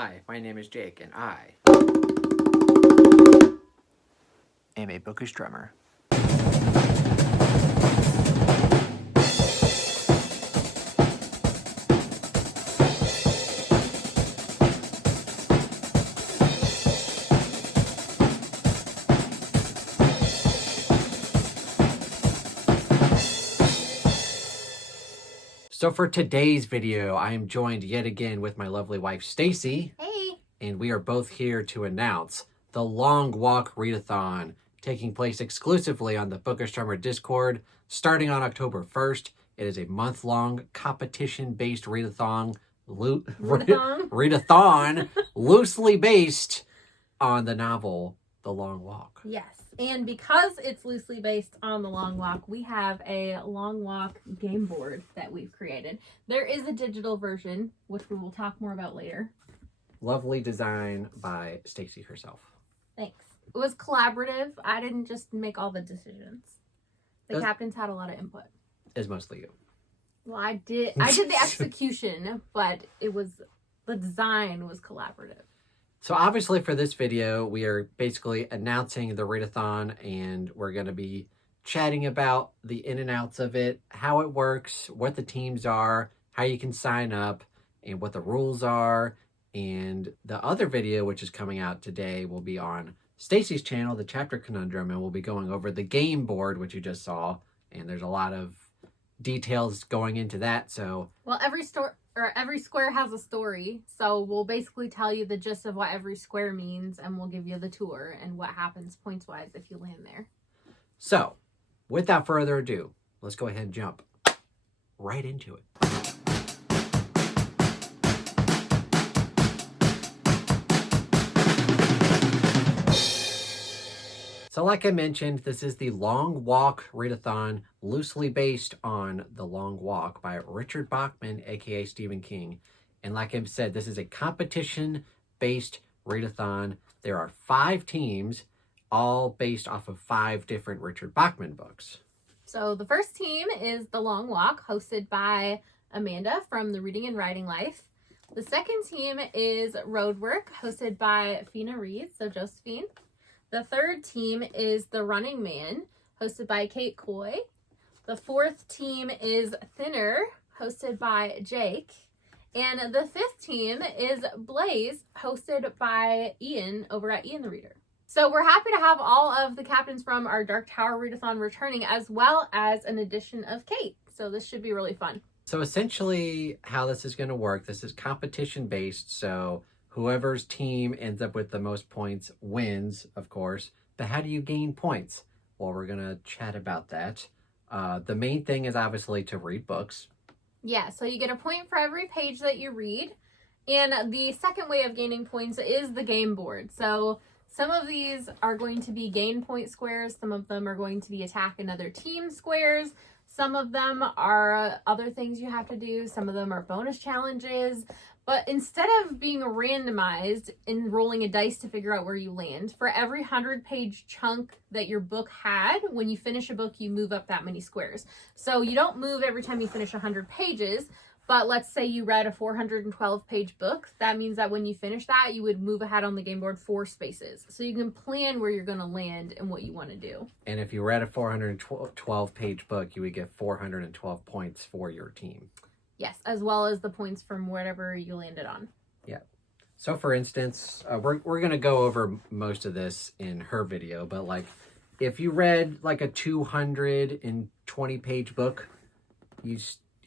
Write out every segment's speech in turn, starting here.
Hi, my name is Jake, and I am a bookish drummer. So for today's video, I am joined yet again with my lovely wife, Stacy. Hey! And we are both here to announce the Long Walk Readathon, taking place exclusively on the Bookish Drummer Discord, starting on October 1st. It is a month-long competition-based readathon, readathon loosely based on the novel The Long Walk. Yes, and because it's loosely based on The Long Walk, we have a Long Walk game board that we've created. There is a digital version, which we will talk more about later. Lovely design by Stacy herself. Thanks. It was collaborative. I didn't just make all the decisions. The captains had a lot of input. It's mostly you. Well, I did the execution, but the design was collaborative. So obviously for this video, we are basically announcing the Readathon, and we're going to be chatting about the in and outs of it, how it works, what the teams are, how you can sign up, and what the rules are. And the other video, which is coming out today, will be on Stacy's channel, The Chapter Conundrum, and we'll be going over the game board, which you just saw. And there's a lot of details going into that. So, well, every square has a story, so we'll basically tell you the gist of what every square means, and we'll give you the tour and what happens points-wise if you land there. So, without further ado, let's go ahead and jump right into it. So like I mentioned, this is the Long Walk Readathon, loosely based on The Long Walk by Richard Bachman, aka Stephen King. And like I said, this is a competition-based readathon. There are 5 teams, all based off of 5 different Richard Bachman books. So the first team is The Long Walk, hosted by Amanda from The Reading and Writing Life. The second team is Roadwork, hosted by Fina Reed, so Josephine. The third team is The Running Man, hosted by Kate Coy. The fourth team is Thinner, hosted by Jake. And the fifth team is Blaze, hosted by Ian over at Ian the Reader. So we're happy to have all of the captains from our Dark Tower Readathon returning, as well as an addition of Kate. So this should be really fun. So essentially how this is going to work, this is competition based, so whoever's team ends up with the most points wins, of course. But how do you gain points? Well, we're going to chat about that. The main thing is obviously to read books. Yeah, so you get a point for every page that you read. And the second way of gaining points is the game board. So some of these are going to be gain point squares. Some of them are going to be attack another team squares. Some of them are other things you have to do. Some of them are bonus challenges. But instead of being randomized and rolling a dice to figure out where you land, for every 100-page chunk that your book had, when you finish a book, you move up that many squares. So you don't move every time you finish 100 pages, but let's say you read a 412-page book. That means that when you finish that, you would move ahead on the game board 4 spaces. So you can plan where you're going to land and what you want to do. And if you read a 412-page book, you would get 412 points for your team. Yes, as well as the points from whatever you landed on. Yeah. So for instance, we're going to go over most of this in her video, but like if you read like a 220-page book, you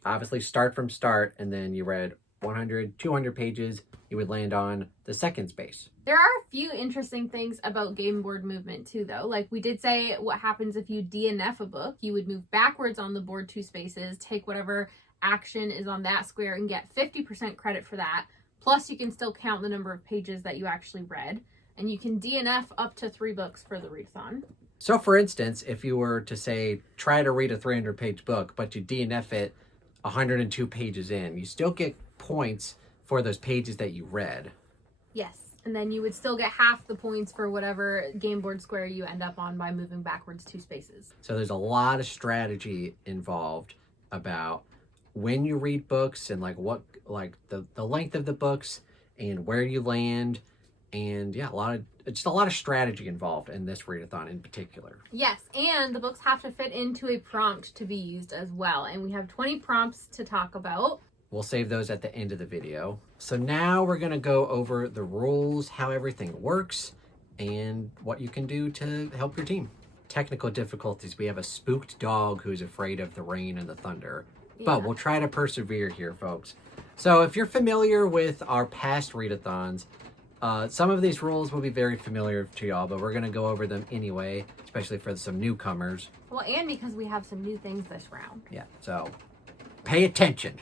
obviously start from start, and then you read 100, 200 pages, you would land on the second space. There are a few interesting things about game board movement too, though. Like we did say, what happens if you DNF a book, you would move backwards on the board 2 spaces, take whatever action is on that square and get 50% credit for that. Plus you can still count the number of pages that you actually read, and you can DNF up to 3 books for the readathon. So for instance, if you were to say, try to read a 300-page book, but you DNF it 102 pages in, you still get points for those pages that you read. Yes, and then you would still get half the points for whatever game board square you end up on by moving backwards 2 spaces. So there's a lot of strategy involved about when you read books and like what, like the length of the books and where you land. And yeah, just a lot of strategy involved in this readathon in particular. Yes, and the books have to fit into a prompt to be used as well. And we have 20 prompts to talk about. We'll save those at the end of the video. So now we're going to go over the rules, how everything works, and what you can do to help your team. Technical difficulties. We have a spooked dog who's afraid of the rain and the thunder. Yeah. But we'll try to persevere here, folks. So if you're familiar with our past readathons, some of these rules will be very familiar to y'all, but we're going to go over them anyway, especially for some newcomers. Well, and because we have some new things this round. Yeah, so pay attention.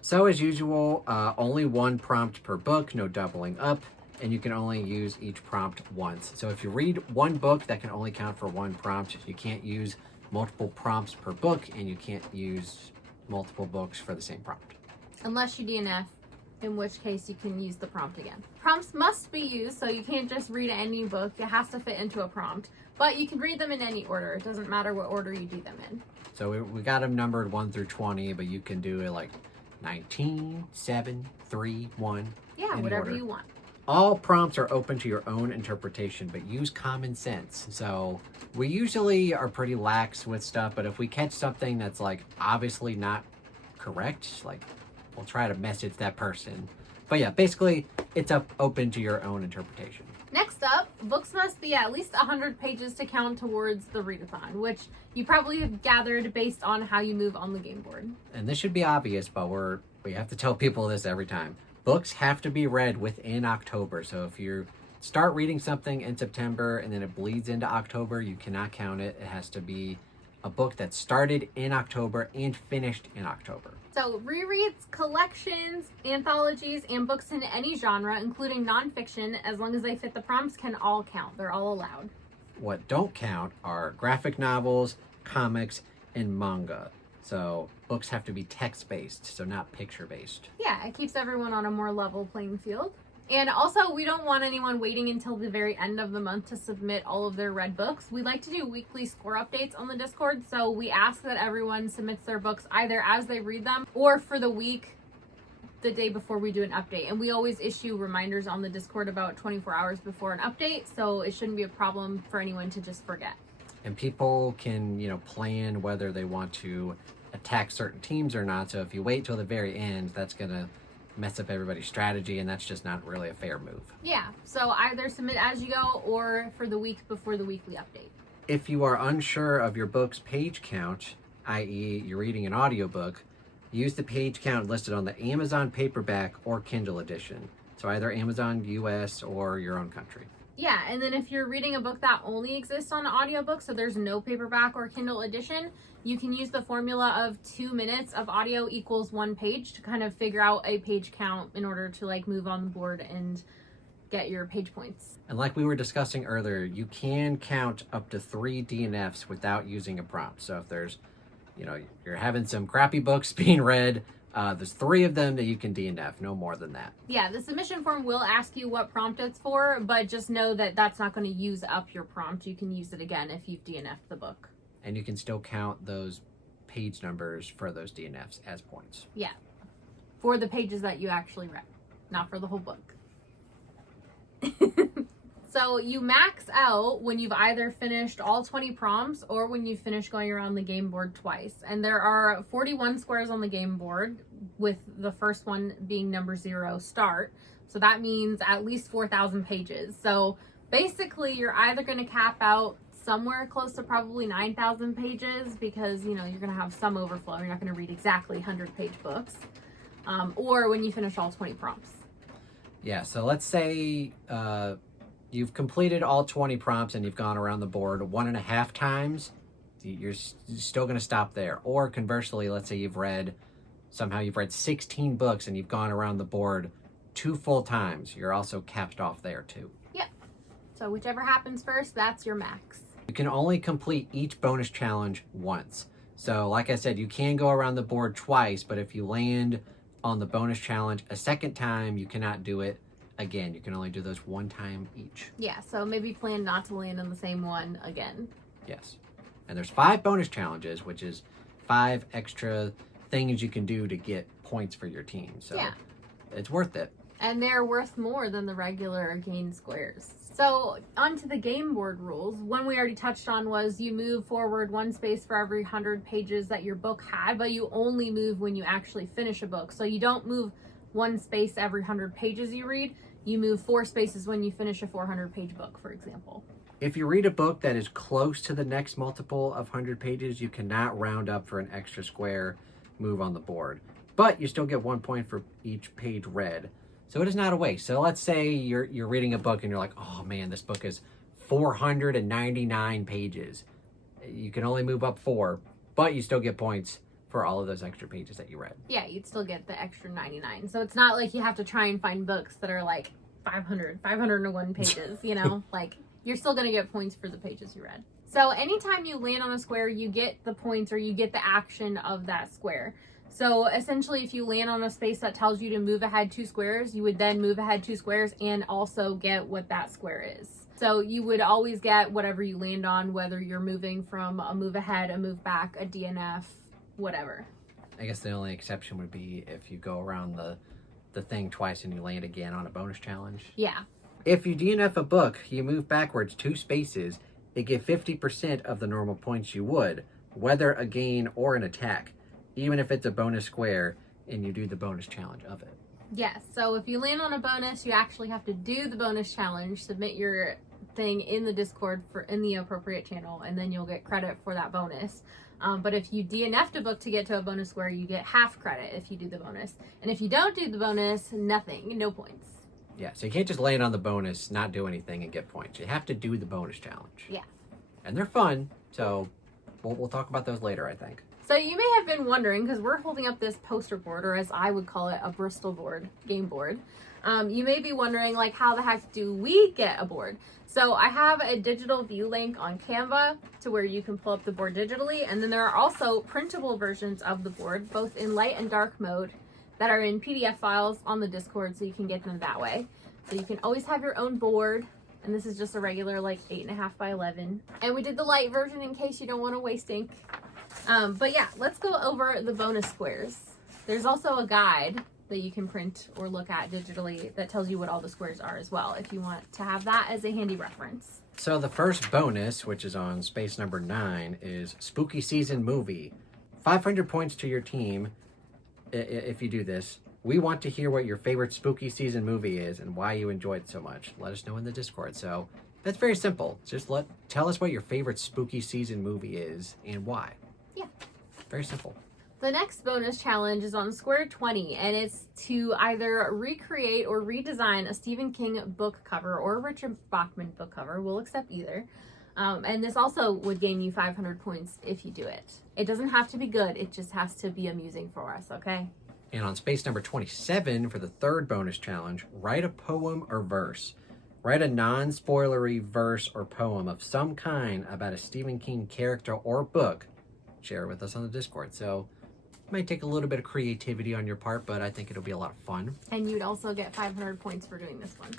So as usual, only one prompt per book, no doubling up, and you can only use each prompt once. So if you read one book, that can only count for one prompt. You can't use multiple prompts per book, and you can't use multiple books for the same prompt. Unless you DNF, in which case you can use the prompt again. Prompts must be used, so you can't just read any book. It has to fit into a prompt. But you can read them in any order. It doesn't matter what order you do them in. So we got them numbered 1 through 20, but you can do it like 19, 7, 3, 1. Yeah, whatever you want. All prompts are open to your own interpretation, but use common sense. So we usually are pretty lax with stuff, but if we catch something that's like obviously not correct, like we'll try to message that person. But yeah, basically it's open to your own interpretation. Next up, books must be at least 100 pages to count towards the readathon, which you probably have gathered based on how you move on the game board. And this should be obvious, but we have to tell people this every time. Books have to be read within October. So if you start reading something in September and then it bleeds into October, you cannot count it. It has to be a book that started in October and finished in October. So rereads, collections, anthologies, and books in any genre, including nonfiction, as long as they fit the prompts, can all count. They're all allowed. What don't count are graphic novels, comics, and manga. So books have to be text-based, so not picture-based. Yeah, it keeps everyone on a more level playing field. And also, we don't want anyone waiting until the very end of the month to submit all of their read books. We like to do weekly score updates on the Discord, so we ask that everyone submits their books either as they read them or for the week, the day before we do an update. And we always issue reminders on the Discord about 24 hours before an update, so it shouldn't be a problem for anyone to just forget. And people can, plan whether they want to attack certain teams or not. So if you wait till the very end, that's going to mess up everybody's strategy, and that's just not really a fair move. Yeah, so either submit as you go or for the week before the weekly update. If you are unsure of your book's page count, i.e. you're reading an audiobook, use the page count listed on the Amazon paperback or Kindle edition. So either Amazon US or your own country. Yeah, and then if you're reading a book that only exists on audiobook, so there's no paperback or Kindle edition, you can use the formula of 2 minutes of audio equals 1 page to kind of figure out a page count in order to move on the board and get your page points. And like we were discussing earlier, you can count up to 3 DNFs without using a prompt. So if there's, you're having some crappy books being read, there's 3 of them that you can DNF, no more than that. Yeah, the submission form will ask you what prompt it's for, but just know that that's not going to use up your prompt. You can use it again if you've DNF'd the book. And you can still count those page numbers for those DNFs as points. Yeah, for the pages that you actually read, not for the whole book. So you max out when you've either finished all 20 prompts or when you finish going around the game board twice. And there are 41 squares on the game board, with the first one being number 0, start. So that means at least 4,000 pages. So basically you're either going to cap out somewhere close to probably 9,000 pages because, you're going to have some overflow. You're not going to read exactly 100-page books. Or when you finish all 20 prompts. Yeah, so let's say you've completed all 20 prompts and you've gone around the board 1.5 times. You're still going to stop there. Or conversely, let's say you've read 16 books and you've gone around the board 2 full times. You're also capped off there too. Yep. So whichever happens first, that's your max. You can only complete each bonus challenge once. So like I said, you can go around the board twice, but if you land on the bonus challenge a second time, you cannot do it again. You can only do those 1 time each. Yeah, so maybe plan not to land in the same one again. Yes. And there's 5 bonus challenges, which is 5 extra things you can do to get points for your team. So yeah, it's worth it. And they're worth more than the regular gain squares. So onto the game board rules. One we already touched on was you move forward 1 space for every 100 pages that your book had, but you only move when you actually finish a book. So you don't move 1 space every 100 pages you read. You move 4 spaces when you finish a 400-page book, for example. If you read a book that is close to the next multiple of 100 pages, you cannot round up for an extra square move on the board. But you still get 1 point for each page read. So it is not a waste. So let's say you're reading a book and you're like, oh man, this book is 499 pages. You can only move up 4, but you still get points for all of those extra pages that you read. Yeah, you'd still get the extra 99. So it's not like you have to try and find books that are like 501 pages, you know? Like, you're still going to get points for the pages you read. So anytime you land on a square, you get the points or you get the action of that square. So essentially, if you land on a space that tells you to move ahead 2 squares, you would then move ahead 2 squares and also get what that square is. So you would always get whatever you land on, whether you're moving from a move ahead, a move back, a DNF, whatever. I guess the only exception would be if you go around the thing twice and you land again on a bonus challenge. Yeah. If you DNF a book, you move backwards 2 spaces, it gives 50% of the normal points you would, whether a gain or an attack, even if it's a bonus square and you do the bonus challenge of it. Yes, so if you land on a bonus, you actually have to do the bonus challenge, submit your thing in the Discord in the appropriate channel, and then you'll get credit for that bonus. But if you DNF'd a book to get to a bonus square, you get half credit if you do the bonus. And if you don't do the bonus, nothing, no points. Yeah, so you can't just land on the bonus, not do anything, and get points. You have to do the bonus challenge. Yeah. And they're fun, so we'll talk about those later, I think. So you may have been wondering, because we're holding up this poster board, or as I would call it, a Bristol board, game board. You may be wondering, like, how the heck do we get a board? So I have a digital view link on Canva to where you can pull up the board digitally. And then there are also printable versions of the board, both in light and dark mode, that are in PDF files on the Discord, so you can get them that way. So you can always have your own board. And this is just a regular, like, 8.5 by 11. And we did the light version in case you don't want to waste ink. But yeah, let's go over the bonus squares. There's also a guide that you can print or look at digitally that tells you what all the squares are as well, if you want to have that as a handy reference. So the first bonus, which is on space number 9, is Spooky Season Movie. 500 points to your team if you do this. We want to hear what your favorite spooky season movie is and why you enjoyed it so much. Let us know in the Discord. So that's very simple. Just tell us what your favorite spooky season movie is and why. Yeah. Very simple. The next bonus challenge is on square 20, and it's to either recreate or redesign a Stephen King book cover or a Richard Bachman book cover. We'll accept either. And this also would gain you 500 points if you do it. It doesn't have to be good. It just has to be amusing for us, okay? And on space number 27 for the third bonus challenge, write a poem or verse. Write a non-spoilery verse or poem of some kind about a Stephen King character or book. Share it with us on the Discord. So it might take a little bit of creativity on your part, but I think it'll be a lot of fun. And you'd also get 500 points for doing this one.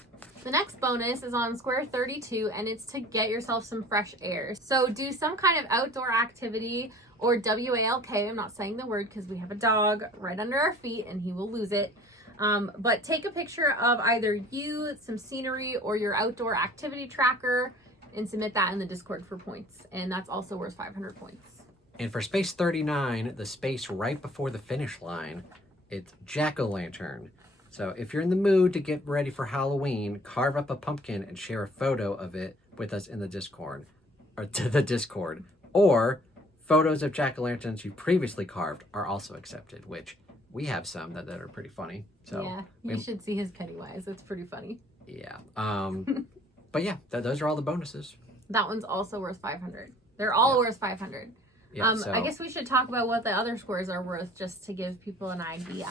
The next bonus is on square 32, and it's to get yourself some fresh air. So do some kind of outdoor activity, or WALK. I'm not saying the word because we have a dog right under our feet and he will lose it. But take a picture of either you, some scenery, or your outdoor activity tracker and submit that in the Discord for points. And that's also worth 500 points. And for space 39, the space right before the finish line, it's jack-o'-lantern. So if you're in the mood to get ready for Halloween, carve up a pumpkin and share a photo of it with us in the Discord, or to the Discord. Or photos of jack-o'-lanterns you previously carved are also accepted, which we have some that are pretty funny. So yeah, you should see his Pennywise. It's pretty funny. Yeah. But yeah, those are all the bonuses. That one's also worth 500. They're all worth 500. Yeah, I guess we should talk about what the other squares are worth just to give people an idea.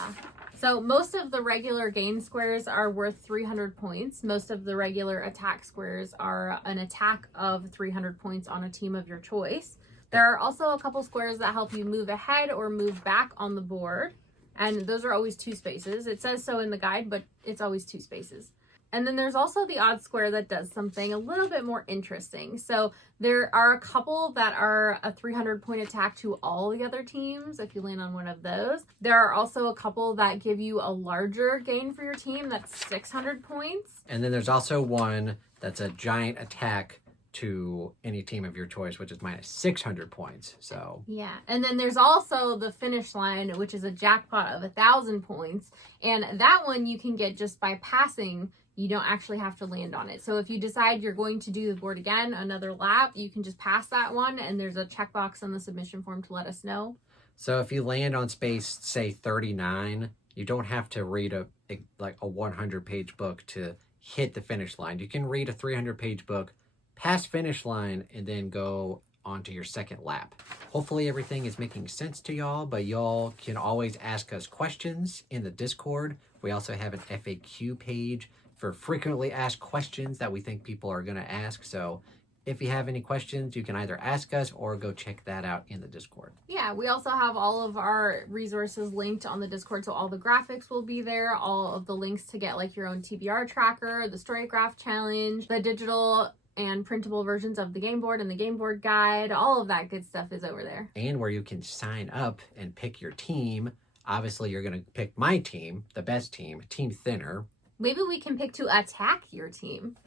So most of the regular gain squares are worth 300 points. Most of the regular attack squares are an attack of 300 points on a team of your choice. There are also a couple squares that help you move ahead or move back on the board. And those are always 2 spaces. It says so in the guide, but it's always 2 spaces. And then there's also the odd square that does something a little bit more interesting. So there are a couple that are a 300-point attack to all the other teams if you land on one of those. There are also a couple that give you a larger gain for your team. That's 600 points. And then there's also one that's a giant attack to any team of your choice, which is minus 600 points. So yeah, and then there's also the finish line, which is a jackpot of 1,000 points, and that one you can get just by passing. You don't actually have to land on it. So if you decide you're going to do the board again, another lap, you can just pass that one, and there's a checkbox on the submission form to let us know. So if you land on space, say 39, you don't have to read a 100-page book to hit the finish line. You can read a 300-page book, pass finish line, and then go on to your second lap. Hopefully everything is making sense to y'all, but y'all can always ask us questions in the Discord. We also have an FAQ page for frequently asked questions that we think people are going to ask. So if you have any questions, you can either ask us or go check that out in the Discord. Yeah, we also have all of our resources linked on the Discord, so all the graphics will be there, all of the links to get like your own TBR tracker, the story graph challenge, the digital and printable versions of the game board and the game board guide. All of that good stuff is over there. And where you can sign up and pick your team. Obviously, you're going to pick my team, the best team, Team Thinner. Maybe we can pick to attack your team.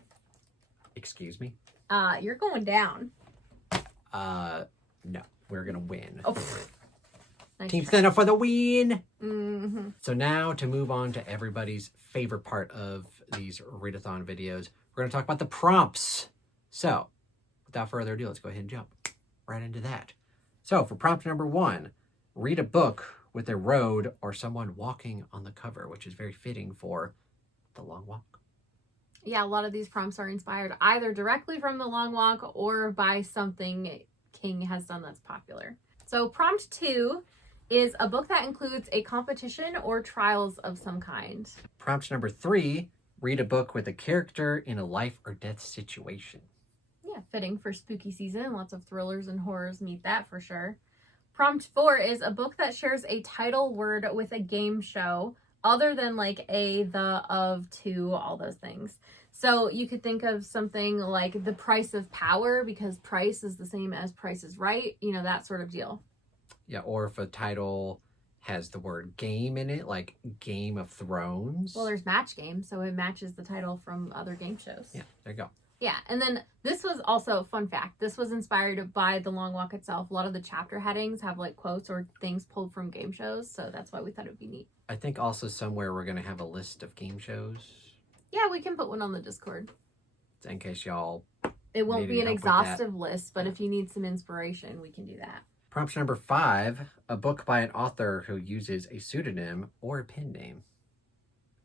Excuse me? You're going down. No, we're going to win. Oh, nice Team try. Thinner for the win! Mm-hmm. So now to move on to everybody's favorite part of these Readathon videos, we're going to talk about the prompts. So without further ado, let's go ahead and jump right into that. So for prompt number 1, read a book with a road or someone walking on the cover, which is very fitting for The Long Walk. Yeah, a lot of these prompts are inspired either directly from The Long Walk or by something King has done that's popular. So prompt 2 is a book that includes a competition or trials of some kind. Prompt number 3, read a book with a character in a life or death situation. Yeah, fitting for spooky season. Lots of thrillers and horrors meet that for sure. Prompt 4 is a book that shares a title word with a game show other than like a, the, of, to, all those things. So you could think of something like The Price of Power, because price is the same as Price is Right, you know, that sort of deal. Yeah, or if a title has the word game in it, like Game of Thrones. Well, there's Match Game, so it matches the title from other game shows. Yeah, there you go. Yeah, and then this was also a fun fact. This was inspired by The Long Walk itself. A lot of the chapter headings have like quotes or things pulled from game shows, so that's why we thought it would be neat. I think also somewhere we're going to have a list of game shows. Yeah, we can put one on the Discord. In case y'all... It won't be an help with that. exhaustive list, but if you need some inspiration, we can do that. Prompt number 5, a book by an author who uses a pseudonym or a pen name.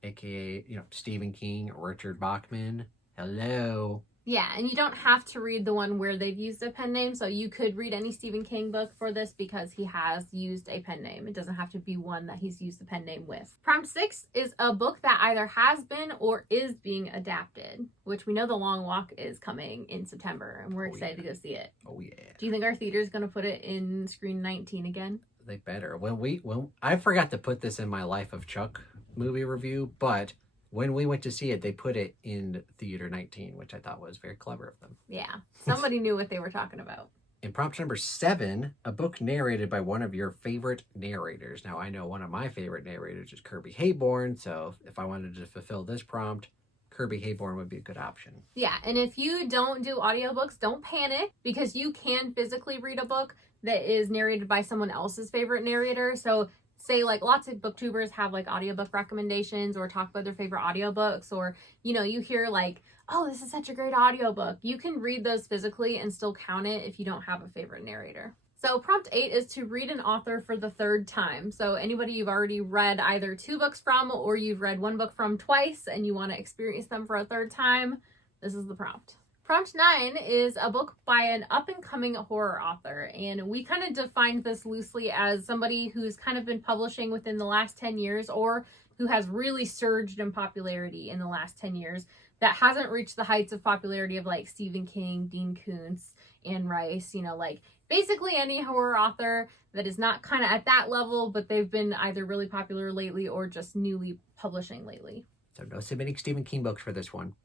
AKA, Stephen King, Richard Bachman. Hello. Yeah, and you don't have to read the one where they've used a pen name, so you could read any Stephen King book for this because he has used a pen name. It doesn't have to be one that he's used the pen name with. Prompt 6 is a book that either has been or is being adapted, which we know The Long Walk is coming in September, and we're excited to go see it. Oh, yeah. Do you think our theater's going to put it in screen 19 again? They better. When I forgot to put this in my Life of Chuck movie review, but when we went to see it, they put it in Theater 19, which I thought was very clever of them. Yeah, somebody knew what they were talking about. In prompt number 7, a book narrated by one of your favorite narrators. Now, I know one of my favorite narrators is Kirby Hayborn, so if I wanted to fulfill this prompt, Kirby Hayborn would be a good option. Yeah, and if you don't do audiobooks, don't panic, because you can physically read a book that is narrated by someone else's favorite narrator. So say like lots of booktubers have like audiobook recommendations or talk about their favorite audiobooks, or you hear like, oh, this is such a great audiobook. You can read those physically and still count it if you don't have a favorite narrator. So prompt 8 is to read an author for the 3rd time. So anybody you've already read either 2 books from or you've read 1 book from twice and you want to experience them for a 3rd time, this is the prompt. Prompt 9 is a book by an up-and-coming horror author, and we kind of defined this loosely as somebody who's kind of been publishing within the last 10 years or who has really surged in popularity in the last 10 years that hasn't reached the heights of popularity of like Stephen King, Dean Koontz, Anne Rice, like basically any horror author that is not kind of at that level, but they've been either really popular lately or just newly publishing lately. So no submitting Stephen King books for this one.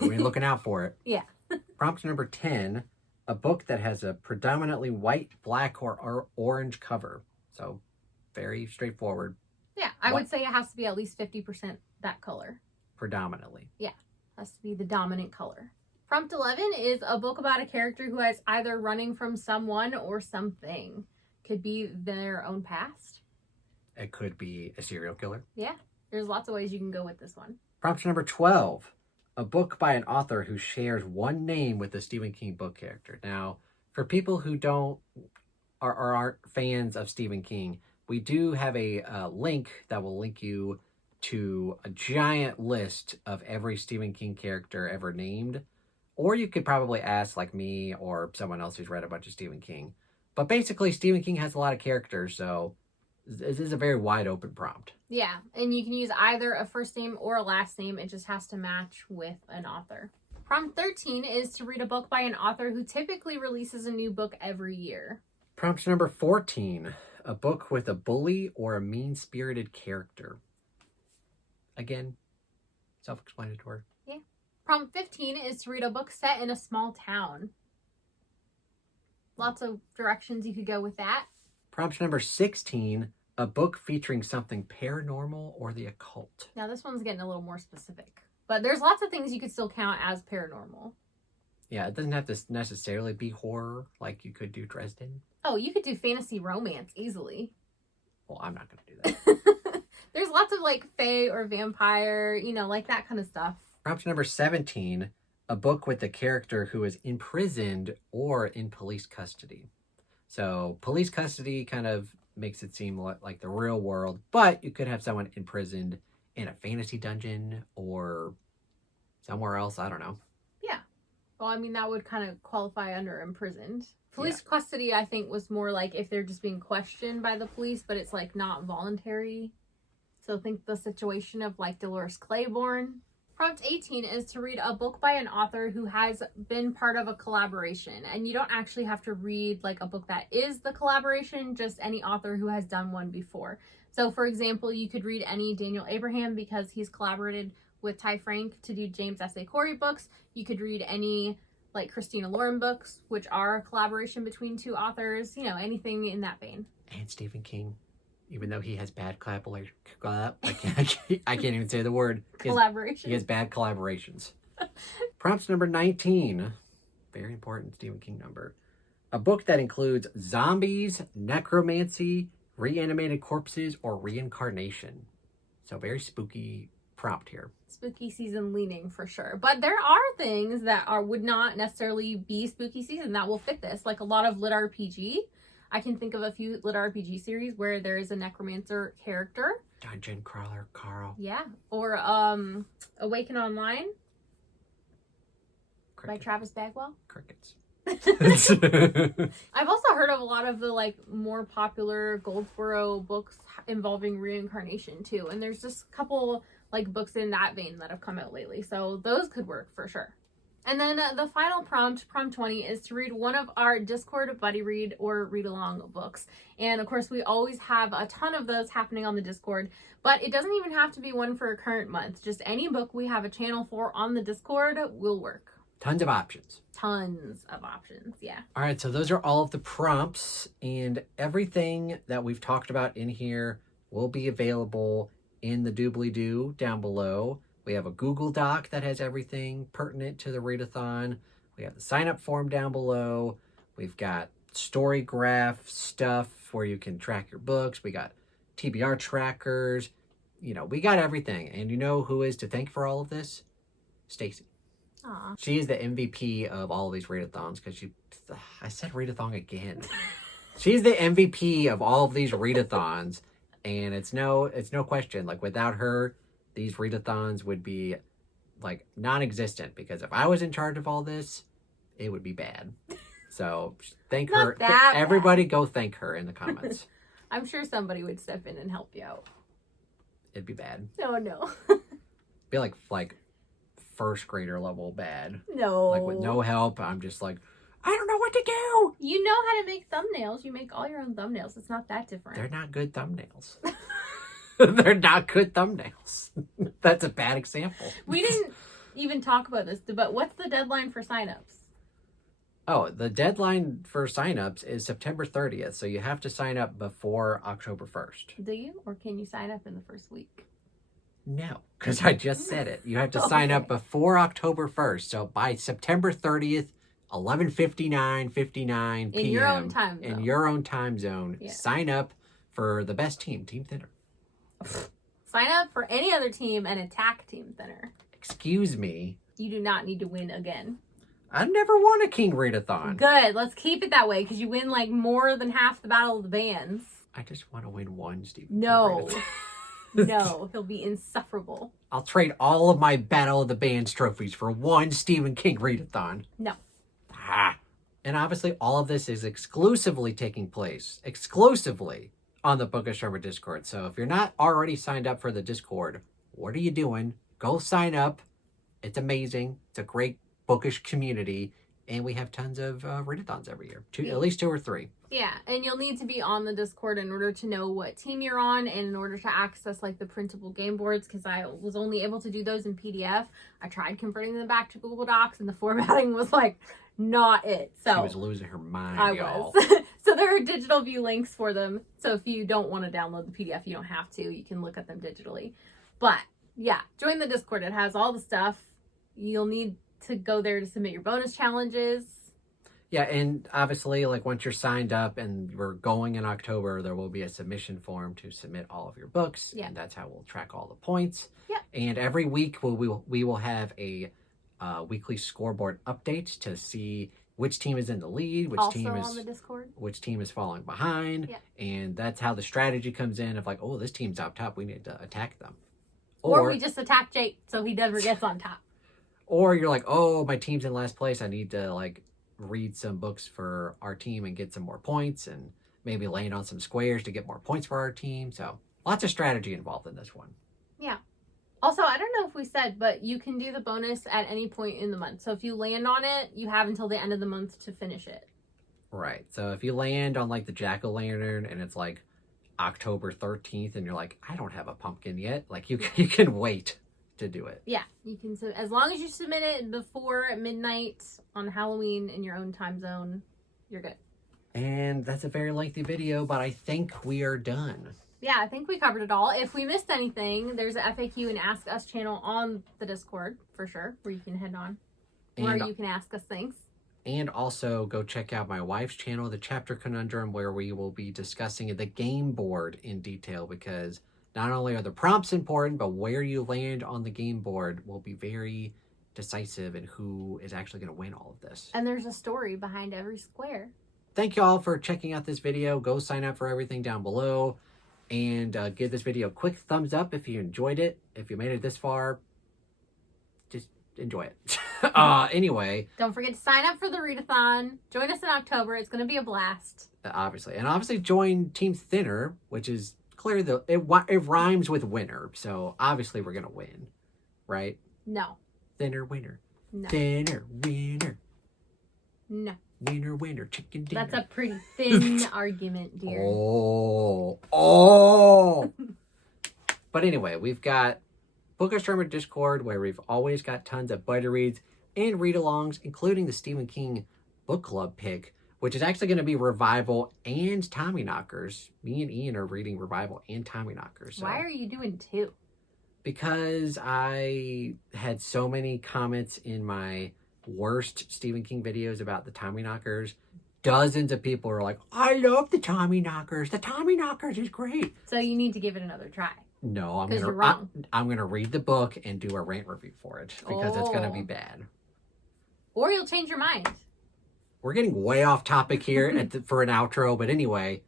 We're looking out for it. Yeah. Prompt number 10, a book that has a predominantly white, black, or orange cover. So very straightforward. Yeah, I would say it has to be at least 50% that color. Predominantly. Yeah, has to be the dominant color. Prompt 11 is a book about a character who is either running from someone or something. Could be their own past. It could be a serial killer. Yeah, there's lots of ways you can go with this one. Prompt number 12, a book by an author who shares one name with a Stephen King book character. Now, for people who aren't fans of Stephen King, we do have a link that will link you to a giant list of every Stephen King character ever named. Or you could probably ask like me or someone else who's read a bunch of Stephen King. But basically, Stephen King has a lot of characters, so this is a very wide open prompt. Yeah, and you can use either a first name or a last name. It just has to match with an author. Prompt 13 is to read a book by an author who typically releases a new book every year. Prompt number 14, a book with a bully or a mean-spirited character. Again, self-explanatory. Yeah. Prompt 15 is to read a book set in a small town. Lots of directions you could go with that. Prompt number 16, a book featuring something paranormal or the occult. Now this one's getting a little more specific. But there's lots of things you could still count as paranormal. Yeah, it doesn't have to necessarily be horror like you could do Dresden. Oh, you could do fantasy romance easily. Well, I'm not going to do that. There's lots of like fae or vampire, like that kind of stuff. Prompt number 17, a book with a character who is imprisoned or in police custody. So police custody kind of makes it seem like the real world, but you could have someone imprisoned in a fantasy dungeon or somewhere else. I don't know. Yeah. Well, I mean, that would kind of qualify under imprisoned. Police custody, I think, was more like if they're just being questioned by the police, but it's like not voluntary. So think the situation of like Dolores Claiborne. Prompt 18 is to read a book by an author who has been part of a collaboration. And you don't actually have to read like a book that is the collaboration, just any author who has done one before. So for example, you could read any Daniel Abraham because he's collaborated with Ty Frank to do James S.A. Corey books. You could read any like Christina Lauren books, which are a collaboration between two authors, anything in that vein. And Stephen King. Even though he has bad collaboration, I can't even say the word. Collaboration. He has bad collaborations. Prompts number 19, very important Stephen King number. A book that includes zombies, necromancy, reanimated corpses, or reincarnation. So very spooky prompt here. Spooky season leaning for sure. But there are things that would not necessarily be spooky season that will fit this. Like a lot of lit RPG. I can think of a few lit RPG series where there is a necromancer character. Dungeon Crawler Carl. Yeah. Or Awaken Online by Travis Bagwell. Crickets. I've also heard of a lot of the like more popular Goldsboro books involving reincarnation too. And there's just a couple like books in that vein that have come out lately. So those could work for sure. And then the final prompt 20, is to read one of our Discord buddy read or read along books. And of course, we always have a ton of those happening on the Discord, but it doesn't even have to be one for a current month. Just any book we have a channel for on the Discord will work. Tons of options. Tons of options, yeah. All right, so those are all of the prompts, and everything that we've talked about in here will be available in the doobly-doo down below. We have a Google Doc that has everything pertinent to the Readathon. We have the sign-up form down below. We've got story graph stuff where you can track your books. We got TBR trackers. We got everything. And you know who is to thank for all of this? Stacy. Aw. She is the MVP of all of these Readathons because I said Readathon again. She's the MVP of all of these Readathons. And it's no question. Like without her, these Readathons would be like non-existent because if I was in charge of all this, it would be bad. So thank her. Everybody go thank her in the comments. I'm sure somebody would step in and help you out. It'd be bad. No. Be like first grader level bad. No. Like with no help. I'm just like, I don't know what to do. You know how to make thumbnails. You make all your own thumbnails. It's not that different. They're not good thumbnails. They're not good thumbnails. That's a bad example. We didn't even talk about this, but what's the deadline for signups? Oh, the deadline for signups is September 30th, so you have to sign up before October 1st. Do you? Or can you sign up in the first week? No, because I just said it. You have to sign up before October 1st. So by September 30th, 11:59 p.m. In your own time zone. In your own time zone, Yeah. sign up for the best team, Team Thinner. Sign up for any other team and attack Team Thinner. Excuse me. You do not need to win again. I've never won a King Readathon. Good. Let's keep it that way because you win like more than half the Battle of the Bands. I just want to win one, Steve. No. No, he'll be insufferable. I'll trade all of my Battle of the Bands trophies for one Stephen King Readathon. No. And obviously all of this is exclusively taking place, exclusively on the Bookish Armor Discord. So if you're not already signed up for the Discord, what are you doing? Go sign up. It's amazing. It's a great bookish community. And we have tons of readathons every year. At least 2 or 3. Yeah, and you'll need to be on the Discord in order to know what team you're on and in order to access like the printable game boards, because I was only able to do those in PDF. I tried converting them back to Google Docs and the formatting was like not it. So she was losing her mind, I y'all. was. So there are digital view links for them. So if you don't want to download the PDF, you don't have to. You can look at them digitally. But yeah, join the Discord. It has all the stuff. You'll need to go there to submit your bonus challenges. Yeah, and obviously, like, once you're signed up and we're going in October, there will be a submission form to submit all of your books. Yeah. And that's how we'll track all the points. Yeah. And every week, we will have a weekly scoreboard update to see which team is in the lead, which Also team on the Discord. which team is falling behind. Yeah. And that's how the strategy comes in of like, oh, this team's up top. We need to attack them. Or we just attack Jake so he never gets on top. Or you're like, oh, my team's in last place. I need to, like, read some books for our team and get some more points and maybe land on some squares to get more points for our team. So lots of strategy involved in this one. Yeah. Also, I don't know if we said, but you can do the bonus at any point in the month. So if you land on it, you have until the end of the month to finish it. Right. So if you land on, like, the jack-o'-lantern and it's, like, October 13th and you're like, I don't have a pumpkin yet. Like, you can wait to do it. Yeah, you can, as long as you submit it before midnight on Halloween in your own time zone, you're good. And that's a very lengthy video, but I think we are done. Yeah, I think we covered it all. If we missed anything, there's a FAQ and Ask Us channel on the Discord, for sure, where you can head on, where you can ask us things. And also go check out my wife's channel, The Chapter Conundrum, where we will be discussing the game board in detail, because not only are the prompts important, but where you land on the game board will be very decisive in who is actually going to win all of this. And there's a story behind every square. Thank you all for checking out this video. Go sign up for everything down below. And give this video a quick thumbs up if you enjoyed it. If you made it this far, just enjoy it. Anyway. Don't forget to sign up for the Readathon. Join us in October. It's going to be a blast. Obviously. And obviously join Team Thinner, which is clear that it rhymes with winner. So obviously we're going to win. Right? No. Thinner winner. No. Thinner winner. No. Winner, winner, chicken dinner. That's a pretty thin argument, dear. Oh. But anyway, we've got Bookish Armor Discord, where we've always got tons of buddy reads and read-alongs, including the Stephen King book club pick, which is actually going to be Revival and Tommyknockers. Me and Ian are reading Revival and Tommyknockers. So. Why are you doing 2? Because I had so many comments in my worst Stephen King videos about the Tommyknockers. Dozens of people are like, I love the Tommyknockers. The Tommyknockers is great. So you need to give it another try. No, I'm gonna read the book and do a rant review for it because it's gonna be bad. Or you'll change your mind. We're getting way off topic here for an outro, but anyway,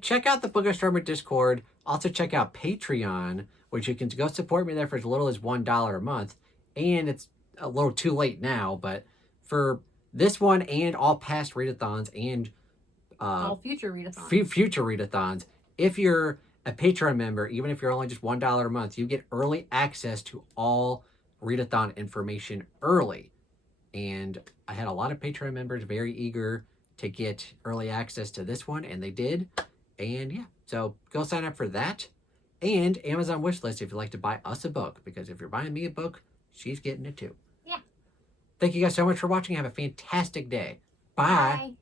check out the Bookish Armor Discord. Also check out Patreon, which you can go support me there for as little as $1 a month. And it's a little too late now, but for this one and all past readathons and all future readathons. Future readathons, if you're a Patreon member, even if you're only just $1 a month, you get early access to all readathon information early. And I had a lot of Patreon members very eager to get early access to this one, and they did. And yeah, so go sign up for that. And Amazon wishlist if you'd like to buy us a book, because if you're buying me a book, she's getting it too. Yeah. Thank you guys so much for watching. Have a fantastic day. Bye. Bye.